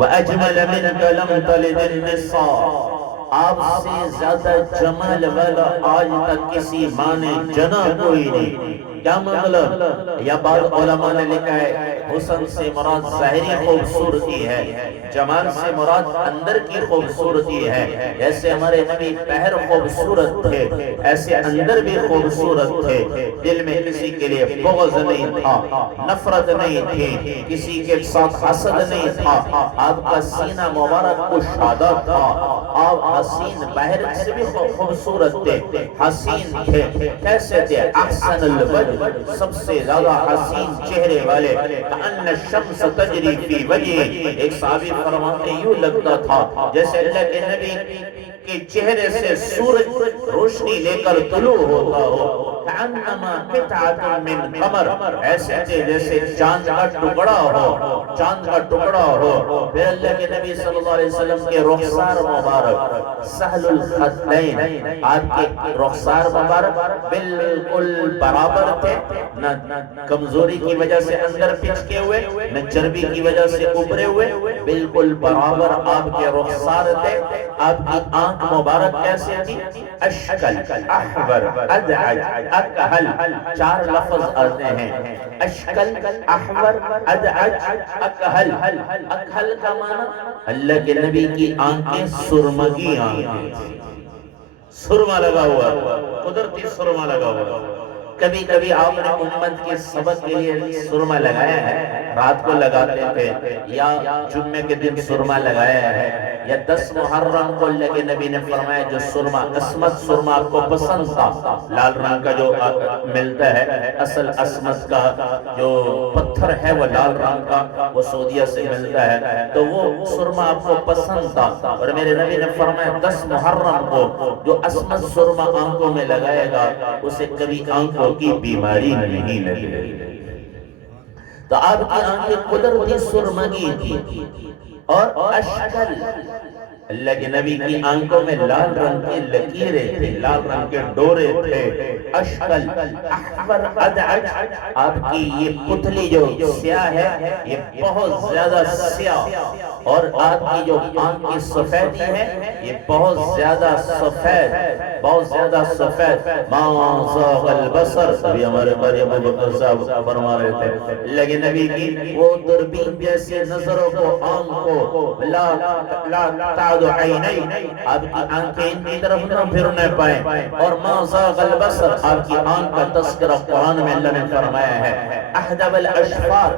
وَأَجْمَلَ مِنْكَ لَمْ تَلِدِ النِّسَاء، آپ سے زیادہ جمال والا آج تک کسی ماں نے جنا کوئی نہیں۔ کیا مطلب؟ یا بعض علماء نے لکھا ہے حسن سے مراد ظاہری خوبصورتی ہے، جمال سے مراد اندر کی خوبصورتی ہے۔ جیسے ہمارے نبی پہر خوبصورت تھے، ایسے اندر بھی خوبصورت تھے۔ دل میں کسی کے لیے بغض نہیں تھا، نفرت نہیں تھی، کسی کے ساتھ حسد نہیں تھا۔ آپ کا سینہ مبارک کشادہ تھا، آپ حسین باہر سے بھی خوبصورت تھے، حسین تھے۔ کیسے تھے؟ احسن الوجہ، سب سے زیادہ حسین چہرے والے، کأن الشمس تجری فی وجہ۔ ایک صحابی فرماتے یوں لگتا تھا جیسے اللہ کے نبی کے چہرے سے سورج روشنی لے کر طلوع ہوتا ہو، کأنما قطعۃ من قمر، ایسے تھے جیسے چاند کا ٹکڑا ہو، چاند کا ٹکڑا ہو۔ پھر اللہ کے نبی صلی اللہ علیہ وسلم کے رخسار مبارک سہل الخدین، آپ کے رخسار مبارک بالکل برابر تھے، نہ کمزوری کی وجہ سے اندر پچکے ہوئے، نہ چربی کی وجہ سے ابھرے ہوئے، بالکل برابر آپ کے رخسار تھے۔ آپ کی آنکھ مبارک کیسے تھی؟ اشکل، احور، ادعج، اکحل، چار لفظ آتے ہیں، اشکل، احور، ادعج، اکحل۔ اکحل کا معنی اللہ کے نبی کی آنکھیں سرمگی آنکھیں تھی، سرما لگا ہوا، قدرتی سرما لگا ہوا۔ کبھی کبھی آپ نے امت کے سبق کے لیے سرما لگایا ہے، رات کو لگاتے تھے، یا جمعے کے دن سرما لگایا ہے، یا 10 محرم کو اللہ کے نبی نے فرمایا جو سرما، اسمت سرما آپ کو پسند تھا، لال رنگ کا جو ملتا ہے، اصل اسمت کا جو پتھر ہے وہ لال رنگ کا، وہ سعودیہ سے ملتا ہے، تو وہ سرما آپ کو پسند تھا، اور میرے نبی نے فرمایا 10 محرم کو جو اسمت سرما آنکھوں میں لگائے گا اسے کبھی آنکھوں کی بیماری نہیں لگے گی۔ تو آپ کی آنکھیں قدرتی سرمگی تھی، اور اشکل، اللہ کے نبی کی آنکھوں میں لال رنگ کے لکیریں تھے، لال رنگ کے ڈورے تھے، اشکل، احور، ادعج، آپ کی یہ پتلی جو سیاہ ہے یہ بہت زیادہ سیاہ، اور آپ کی جو آنکھ کی سفیدی ہے یہ بہت زیادہ سفید، بہت زیادہ سفید۔ ما زاغ البصر، ابھی ہمارے بھائی ابو بکر صاحب فرما رہے تھے، اللہ کے نبی کی وہ دوربین جیسی نظروں کو، آنکھ کو، لا تعد عینی، آپ کی آنکھیں ان کی طرف نہ پھرنے پائیں، اور ما زاغ البصر، آپ کی آنکھ کا تذکرہ قرآن میں اللہ نے فرمایا ہے۔ احدب الاشفار،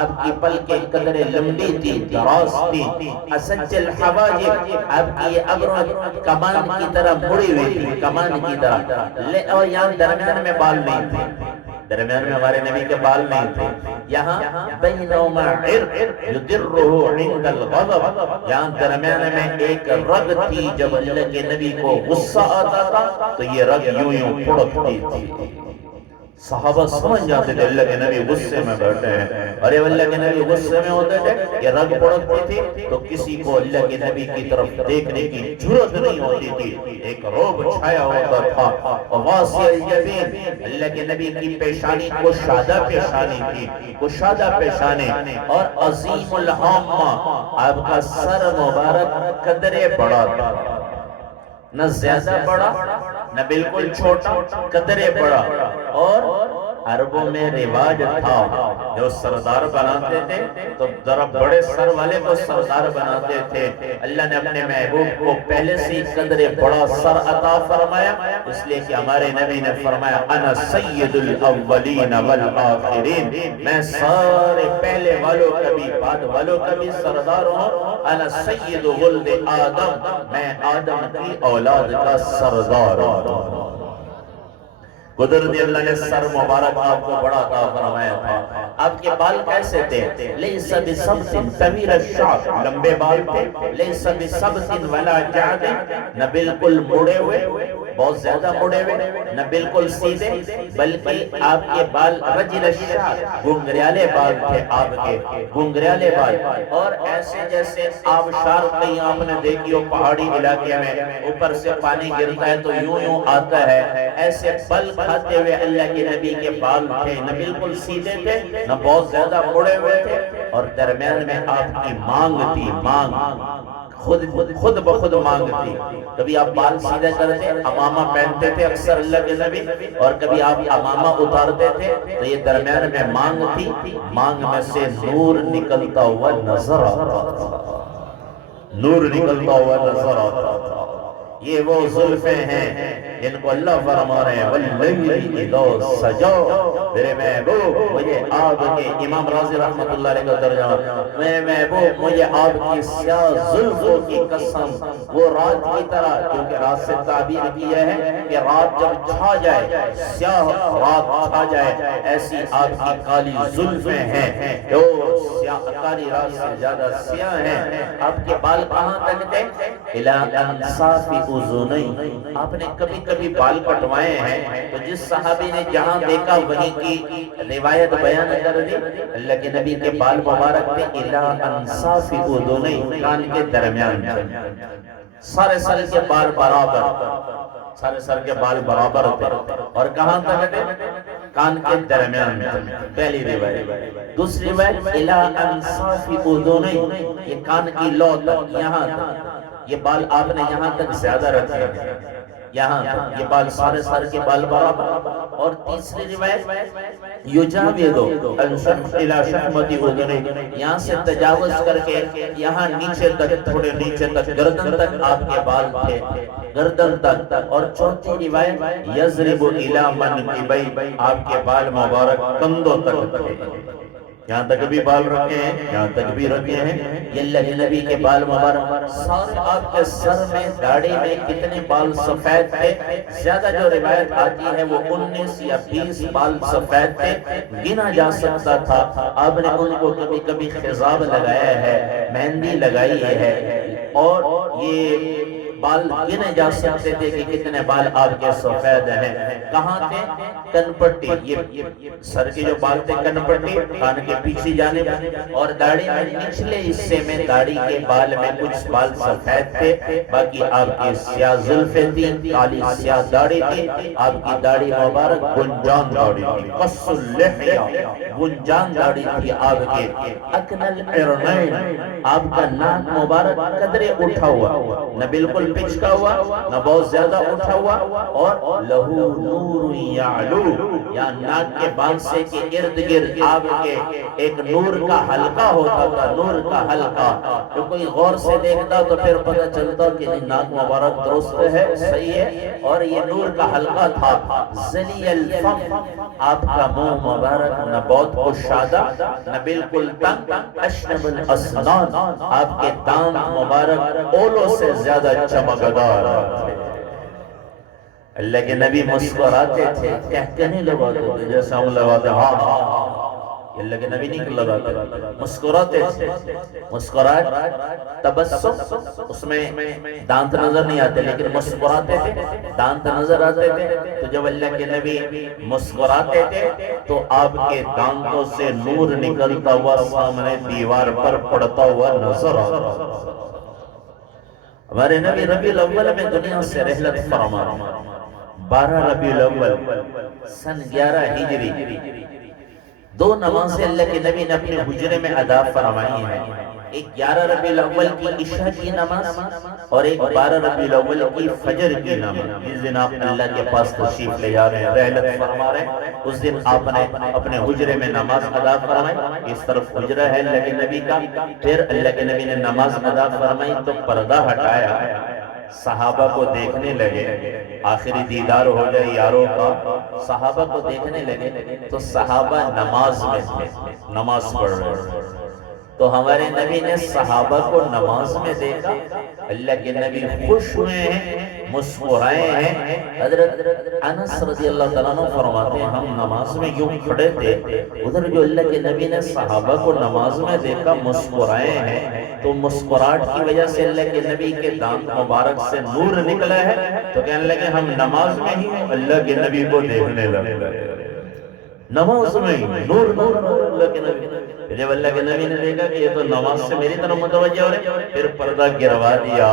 آپ کی پلکیں قدرے لمبی تھی، دراز تھی۔ اسج الحواجب، آپ کی ابروں کمان کی طرح مڑی ہوئی تھی، کمان کی طرح، اور یہاں درمیان میں بال نہیں تھے، درمیان میں ہمارے نبی کے بال نہیں تھے، یہاں بینہما عرق یدرہ عند الغضب، یہاں درمیان میں ایک رگ تھی، جب اللہ کے نبی کو غصہ آتا تھا تو یہ رگ یوں یوں پھڑکتی تھی۔ صحابہ سمجھ جاتے تھے اللہ کے نبی غصے میں بیٹھے ہیں، اور یہ اللہ کے نبی غصے میں ہوتے تھے، یہ رگ پڑکتی تھی تو کسی کو اللہ کے نبی کی طرف دیکھنے کی جرات نہیں ہوتی تھی، ایک روب چھایا ہوتا تھا۔ واسع الجبین، اللہ کے نبی کی پیشانی کشادہ پیشانی تھی، کشادہ پیشانی، اور عظیم الہامہ، آپ کا سر مبارک قدرے بڑا تھا، نہ زیادہ بڑا نہ بالکل چھوٹا، قدرے بڑا، اور عربوں میں رواج تھا جو سردار بناتے تھے تو ذرا بڑے سر والے کو سردار بناتے تھے۔ اللہ نے اپنے محبوب کو پہلے سے قدرے بڑا سر عطا فرمایا، اس لیے کہ ہمارے نبی نے فرمایا انا سید الاولین والآخرین، میں سارے پہلے والوں کا بھی بعد والوں کا بھی سردار ہوں، انا سید ولد آدم، میں آدم کی اولاد کا سردار ہوں۔ قدرتی اللہ نے سر مبارک آپ کو بڑا عطا فرمایا تھا۔ آپ کے بال کیسے تھے؟ لیس بسبط طویل الشعر، لمبے بال تھے، لیس بسبط ولا جعد، نہ بالکل مڑے ہوئے، بہت زیادہ مڑے ہوئے، نہ بالکل سیدھے، بلکہ آپ کے بال رجل الشعر، گنگریالے بال تھے آپ کے، گنگریالے بال، اور ایسے جیسے آبشار کہیں آپ نے دیکھی ہو پہاڑی علاقے میں، اوپر سے پانی گرتا ہے تو یوں یوں آتا ہے، ایسے بل کھاتے ہوئے اللہ کے نبی کے بال تھے، نہ بالکل سیدھے تھے نہ بہت زیادہ مڑے ہوئے تھے، اور درمیان میں آپ کی مانگ تھی، مانگ خود بخود مانگ تھی. کبھی آپ بال سیدھے کرتے امامہ پہنتے تھے اکثر اللہ کے نبی، اور کبھی آپ امامہ اتارتے تھے تو یہ درمیان میں مانگ تھی، مانگ میں سے نور نکلتا ہوا نظر آتا تھا، نور نکلتا ہوا نظر آتا تھا. یہ وہ زلفیں ہیں جن کو اللہ فرما رہے ہیں واللیل اذا سجا. میرے محبوب مجھے آپ کے، امام رازی رحمت اللہ علیہ کا ترجمہ، میرے محبوب مجھے آپ کی سیاہ زلفوں کی قسم، وہ رات کی طرح، کیونکہ رات سے تعبیر کیا ہے کہ رات جب چھا جائے، سیاہ رات چھا جائے، ایسی آپ کی کالی زلفیں ہیں جو کالی رات سے زیادہ سیاہ ہیں. آپ کے بال کہاں تک تھے؟ اِلَىٰ أَنصَافِ أُذُنَيْهِ. آپ نے کبھی کبھی بال کٹوائے ہیں تو جس صحابی نے جہاں دیکھا وہیں کی روایت بیان کر دی. اللہ کے نبی کے بال مبارک تھے اِلَىٰ أَنصَافِ أُذُنَيْهِ، کان کے درمیان. سارے سر کے بال برابر، سارے سر کے بال برابر تھے، اور کہاں تک تھے؟ کان کے درمیان میں. پہلی روایت. دوسری روایت اِلَىٰ أَنصَافِ أُذُنَيْهِ، یہ کان کی لو تک، یہاں تک. یہ بال آپ نے یہاں تک زیادہ رکھے ہیں، یہاں تک یہ بال سارے سر کے بال برابر. اور تیسری روایت یجاوزو اِلَىٰ شَحْمَةِ أُذُنَيْهِ، یہاں سے تجاوز کر کے یہاں نیچے تک، تھوڑے نیچے تک، گردن تک آپ کے بال تھے، گردن تک. اور چوتھی روایت یضرب اِلَىٰ مَنْکِبَیْهِ، آپ کے بال مبارک کندھوں تک تھے. یہاں تک بھی بال رکھے ہیں، یہاں تک بھی رکھے ہیں. یہ اللہ کے نبی کے بال مبارک. سارے آپ کے سر میں، داڑھی میں کتنے بال سفید تھے؟ زیادہ جو روایت آتی ہے وہ 19 یا 20 بال سفید تھے، گنا جا سکتا تھا. آپ نے ان کو کبھی کبھی خضاب لگایا ہے، مہندی لگائی ہے، اور یہ بال گنے جا سکتے تھے کہ کتنے بال آپ کے سفید ہیں. کہاں تھے؟ کن پٹی. یہ سر کے جو بال تھے کن پٹی، کان کے پیچھے جانب، اور داڑھی میں نچلے حصے میں، داڑھی کے بال میں کچھ بال سفید تھے، باقی آپ کی سیاہ زلفیں تھیں، کالی سیاہ داڑھی تھی. آپ کی داڑھی مبارک گنجان داڑھی تھی، قص اللحیہ، گنجان داڑھی تھی آپ کے. اکن العرنین، آپ کا ناک مبارک قدرے اٹھا ہوا، نہ بالکل پچکا ہوا، نہ بہت زیادہ اٹھا ہوا. اور لہو نور یعلو، یا ناک کے بال سے کے ارد گرد آپ کے ایک نور کا حلقہ ہوتا تھا، نور کا حلقہ. جو کوئی غور سے دیکھتا تو پھر پتہ چلتا کہ ناک مبارک درست ہے، صحیح ہے، اور یہ نور کا حلقہ تھا. ذلی الفم، آپ کا منہ مبارک نہ بہت کشادہ نہ بالکل تنگ. اشنب الاسنان، آپ کے دانت مبارک اولوں سے زیادہ چمکدار تھے. اللہ کے نبی مسکراتے تھے، کہتے نہیں لگاتے تھے جیسے ہم لگاتے ہاں ہاں ہاں. اللہ کے نبی نہیں لگاتے، مسکراتے تھے. مسکراہٹ، تبسم، اس میں دانت نظر نہیں آتے لیکن مسکراتے تھے، دانت نظر آتے تھے. تو جب اللہ کے نبی مسکراتے تھے تو آپ کے دانتوں سے نور نکلتا ہوا سامنے دیوار پر پڑتا ہوا نظر آتا. ہمارے نبی ربیع الاول میں دنیا سے رحلت فرما، 12 ربیع الاول سن 11 ہجری. 2 نمازیں اللہ کے نبی نے اپنے حجرے میں ادا فرمائی ہیں. ایک 11 ربیع الاول کی عشاء کی نماز، اور ایک 12 ربیع الاول کی فجر کی نماز. جس دن آپ اللہ کے پاس تشریف لے جا رہے ہیں، رحلت فرما رہے ہیں، اس دن آپ نے اپنے حجرے میں نماز ادا فرمائی. اس طرف حجرہ ہے اللہ کے نبی کا. پھر اللہ کے نبی نے نماز ادا فرمائی تو پردہ ہٹایا، صحابہ کو دیکھنے لگے. آخری دیدار ہو جائے یاروں کا، صحابہ کو دیکھنے لگے تو صحابہ نماز میں تھے، نماز پڑھ رہے تھے. تو ہمارے نبی نے صحابہ کو نماز میں دیکھا. اللہ کے نبی خوش ہوئے ہیں، مسکرائے ہیں. حضرت انس رضی اللہ تعالیٰ عنہ فرماتے ہیں ہم نماز میں یوں کھڑے تھے، ادھر جو اللہ کے نبی نے صحابہ کو نماز میں دیکھا، مسکرائے ہیں. تو مسکراہٹ کی وجہ سے اللہ کے نبی کے دانت مبارک سے نور نکلا ہے. تو کہنے لگے ہم نماز میں ہی اللہ کے نبی کو دیکھنے لگے، نماز میں ہی نور نور اللہ کے نبی. جب اللہ کے نبی نے دیکھا کہ یہ تو نماز سے میری طرف متوجہ ہو رہے، پھر پردہ گروا دیا.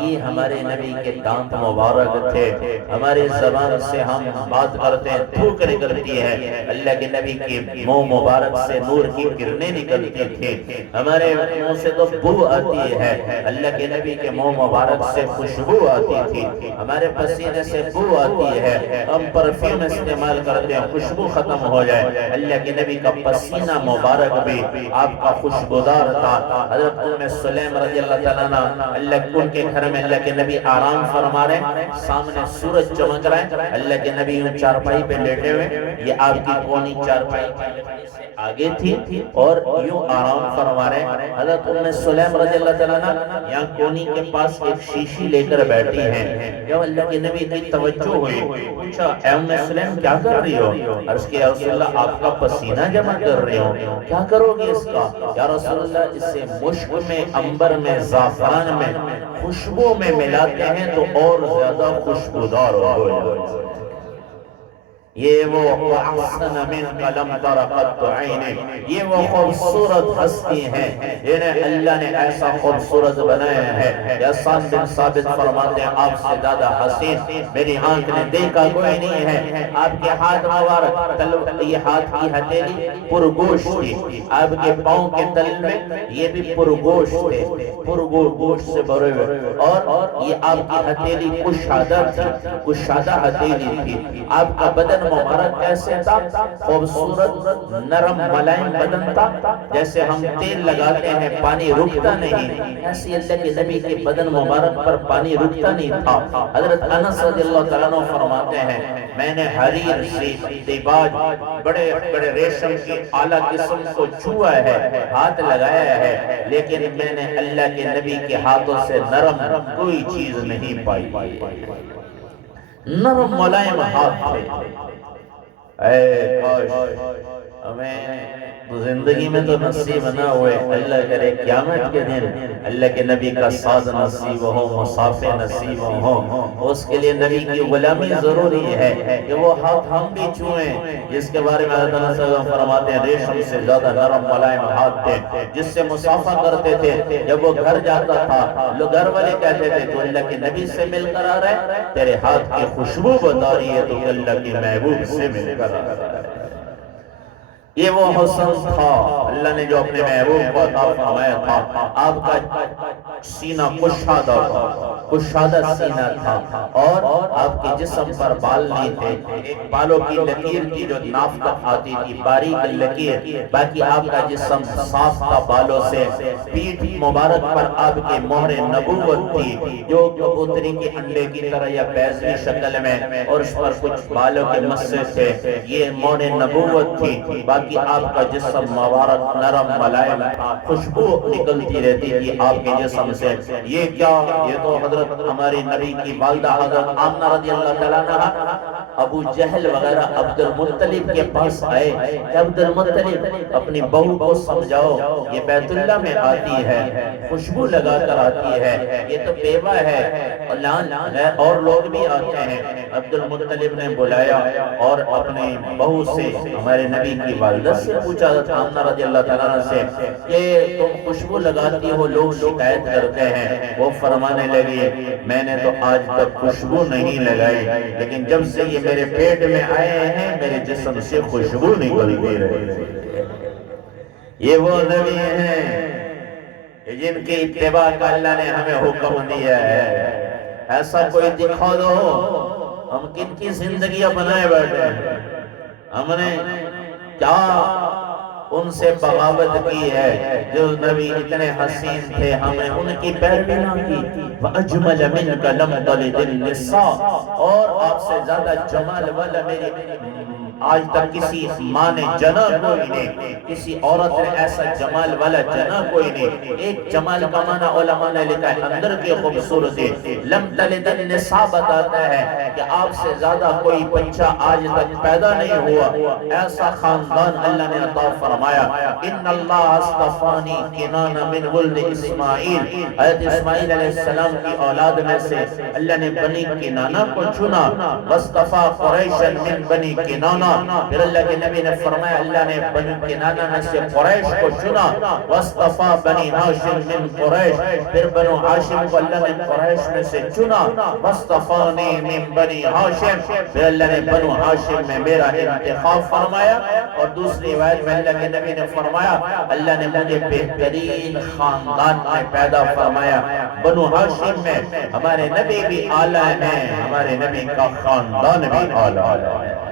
یہ ہمارے نبی کے دانت مبارک تھے. ہماری زبان سے ہم بات کرتے ہیں تھوک نکلتی ہے، اللہ کے نبی کے منہ مبارک سے نور کی کرنیں نکلتی تھی. ہمارے منہ سے تو بو آتی ہے، اللہ کے نبی کے منہ مبارک سے خوشبو آتی تھی. ہمارے پسینے سے بو آتی ہے، ہم پرفیوم استعمال کرتے ہیں خوشبو ختم ہو جائے. اللہ کے نبی کا پسینہ مبارک بھی آپ کا خوشبودار تھا. حضرت ام سلیم رضی اللہ تعالیٰ عنہ، اللہ ان کے گھر میں اللہ کے نبی آرام فرما رہے ہیں، سامنے سورج چمک رہا ہے، اللہ کے نبی یوں چارپائی پہ لیٹے ہوئے، یہ آپ کی کونی چارپائی سے آگے تھی اور یوں آرام فرما رہے ہیں. حضرت ام سلیم رضی اللہ تعالیٰ عنہ یہاں کونی کے پاس ایک شیشی لے کر بیٹھی ہیں. جب اللہ کے نبی کی توجہ ہوئی، پوچھا اے ام سلیم کیا کر رہی ہو؟ عرض کیا یا رسول اللہ آپ کا پسینہ جمع کر رہی ہوں. کیا کرو گی اس کا؟ یا رسول اللہ اسے مشک میں، عنبر میں، زعفران میں، خوشبو میں ملاتے ہیں تو اور زیادہ خوشبودار ہو جائے. یہ وہ وَأَحْسَنَ مِنْكَ لَمْ تَرَ قَطُّ عَيْنٍ، یہ وہ خوبصورت ہستی ہیں جنہیں اللہ نے ایسا خوبصورت بنایا ہے. حسان بن ثابت فرماتے ہیں آپ سے زیادہ حسین میری آنکھ نے دیکھا کوئی نہیں ہے. آپ کے ہاتھ مبارک، یہ ہاتھ کی ہتھیلی پرگوشت تھی، آپ کے پاؤں کے تل میں یہ بھی پرگوشت تھے، پرگوشت سے بھرے ہوئے، اور یہ آپ کی ہتھیلی کشادہ تھی، کشادہ ہتھیلی تھی. آپ کا بدن مبارک کیسے تھا؟ خوبصورت نرم ملائم بدن تھا، جیسے ہم تیل لگاتے ہیں پانی رکتا نہیں، ایسی اللہ کے نبی کے بدن مبارک پر پانی رکتا نہیں تھا. حضرت انس رضی اللہ تعالیٰ عنہ فرماتے ہیں میں نے حریر سے دیباج، بڑے بڑے ریشم کی اعلیٰ قسم کو چھوا ہے، ہاتھ لگایا ہے، لیکن میں نے اللہ کے نبی کے ہاتھوں سے نرم کوئی چیز نہیں پائی. نرم ملائم ہاتھ تھے. اے کاش ہمیں زندگی میں تو نصیب نہ ہوئے، اللہ کرے قیامت کے دن اللہ کے نبی کا ساز نصیب ہو، مصافحہ نصیب ہو. اس کے لیے نبی کی غلامی ضروری ہے کہ وہ ہاتھ ہم بھی چھوئیں جس کے بارے میں حضرت انس فرماتے ہیں ریشم سے زیادہ نرم ملائم ہاتھ تھے، جس سے مصافحہ کرتے تھے. جب وہ گھر جاتا تھا لوگ گھر والے کہتے تھے تو اللہ کے نبی سے مل کر آ رہا ہے، تیرے ہاتھ کی خوشبو بتا رہی ہے تو اللہ کے محبوب سے مل کر آ رہا ہے. یہ وہ حسن تھا اللہ نے جو اپنے محبوب کو عطا فرمایا تھا. آپ کا سینہ کشادہ تھا، کشادہ سینہ تھا، اور آپ کے جسم پر بال نہیں تھے. بالوں کی لکیر کی جو ناف تک آتی تھی، باریک لکیر، باقی آپ کا جسم صاف تھا بالوں سے. پیٹھ مبارک پر آپ کے مہر نبوت تھی جو کبوتری کے انڈے کی طرح یا بیضوی شکل میں، اور اس پر کچھ بالوں کے مسے تھے، یہ مہر نبوت تھی. باقی آپ کا جسم مبارک نرم ملائم تھا، خوشبو نکلتی رہتی تھی آپ کے جسم سے. یہ کیا؟ یہ تو حضرت ہماری نبی کی والدہ حضرت آمنہ رضی اللہ تعالیٰ عنہ ابو جہل وغیرہ عبد المطلب کے پاس آئے کہ عبد المطلب اپنی بہو کو سمجھاؤ، یہ بیت اللہ میں آتی ہے، خوشبو لگا کر آتی ہے، یہ تو بیوہ ہے اور لوگ بھی آتے ہیں. عبد المطلب نے بلایا اور اپنی بہو سے، ہمارے نبی کی والدہ سے پوچھا آمنہ رضی اللہ تعالیٰ عنہ سے کہ تم خوشبو لگاتی ہو، لوگ شکایت کرتے ہیں. وہ فرمانے لگی میں نے تو آج تک خوشبو نہیں لگائی، لیکن جب سے یہ میرے پیٹ میں آئے ہیں میرے جسم سے خوشبو نکلتی رہی. یہ وہ نبی ہیں جن کی اتباع کا اللہ نے ہمیں حکم دیا ہے. ایسا کوئی دکھا دو، ہم کن کی زندگیاں بنائے بیٹھے ہیں. ہم نے کیا ان سے بغاوت کی ہے جو نبی اتنے حسین تھے، ہمیں ان کی پیروی نہ کی. وَأَجْمَلَ مِنْكَ لَمْ تَلِدِ النِّسَاء، اور آپ سے زیادہ جمال والا میری آج تک کسی ماں نے جنا کوئی نہیں، کسی عورت نے ایسا جمال والا جنا کوئی نہیں. ایک جمال کا معنی علماء نے لکھا ہے اندر کی خوبصورتی. لم تلد النساء بتاتا ہے کہ آپ سے زیادہ کوئی بچہ آج تک پیدا نہیں ہوا، ایسا خاندان اللہ نے عطا فرمایا. ان اللہ اصطفانی کنانہ من ولد اسماعیل، حضرت اسماعیل علیہ السلام کی اولاد میں سے اللہ نے بنی کنانہ کو چنا. واصطفى قریشا من بنی کنانہ، پھر اللہ کے نبی نے فرمایا اللہ نے بنی کنانہ میں سے قریش کو چنا واصطفى بنی ہاشم من قریش، پھر بنو ہاشم کو اللہ نے قریش میں سے چنا واصطفانی من بنی ہاشم، پھر اللہ نے بنو ہاشم میں میرا انتخاب فرمایا۔ اور دوسری روایت میں اللہ کے نبی نے فرمایا اللہ نے مجھے بہترین خاندان میں پیدا فرمایا، بنو ہاشم میں ہمارے نبی بھی اعلیٰ ہیں، ہمارے نبی کا خاندان بھی اعلیٰ ہے۔